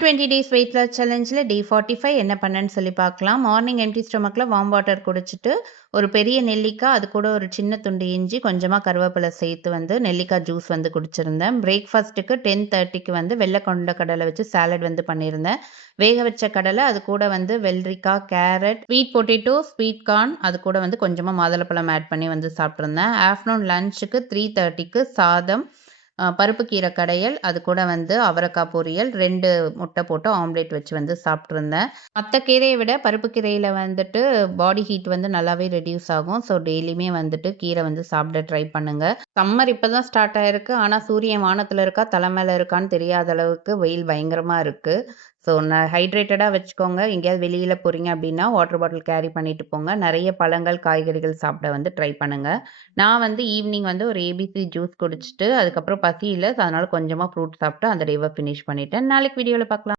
120 days weight loss சேலஞ்சில் டே 45 என்ன பண்ணேன்னு சொல்லி பார்க்கலாம். மார்னிங் எம்டி ஸ்டொமக்கில் வார்ம் வாட்டர் குடிச்சிட்டு ஒரு பெரிய நெல்லிக்காய், அது கூட ஒரு சின்ன துண்டு இஞ்சி, கொஞ்சமாக கருவேப்பிலை சேர்த்து நெல்லிக்காய் ஜூஸ் குடிச்சிருந்தேன். பிரேக்ஃபாஸ்ட்டுக்கு 10:30க்கு வெள்ளை கொண்ட கடலை வச்சு சாலட் பண்ணியிருந்தேன். வேக வச்ச கடலை, அது கூட வெள்ளரிக்காய், carrot, sweet potato, sweet corn, அது கூட கொஞ்சமாக மாதுளப்பழம் ஆட் பண்ணி சாப்பிட்ருந்தேன். ஆஃப்டர்நூன் லஞ்சுக்கு 3:30க்கு சாதம், பருப்பு கீரை கடையல், அது கூட அவரைக்காய் பொரியல், 2 முட்டை போட்டு ஆம்லேட் வச்சு சாப்பிட்ருந்தேன். மற்ற கீரையை விட பருப்பு கீரையில் பாடி ஹீட் நல்லாவே ரெடியூஸ் ஆகும். ஸோ டெய்லியுமே கீரை சாப்பிட ட்ரை பண்ணுங்க. சம்மர் இப்போ தான் ஸ்டார்ட் ஆயிருக்கு. ஆனால் சூரியன் வானத்தில் இருக்கா தலை மேலே இருக்கான்னு தெரியாத அளவுக்கு வெயில் பயங்கரமாக இருக்குது. ஸோ ஹைட்ரேட்டடாக வச்சுக்கோங்க. எங்கேயாவது வெளியில் போகிறீங்க அப்படின்னா வாட்டர் பாட்டில் கேரி பண்ணிட்டு போங்க. நிறைய பழங்கள், காய்கறிகள் சாப்பிட ட்ரை பண்ணுங்க. நான் ஈவினிங் ஒரு ஏபிசி ஜூஸ் குடிச்சிட்டு அதுக்கப்புறம் பசி இல்லை, அதனால கொஞ்சமாக ஃப்ரூட் சாப்பிட்டு அந்த டேவை ஃபினிஷ் பண்ணிட்டேன். நாளைக்கு வீடியோவில் பார்க்கலாம்.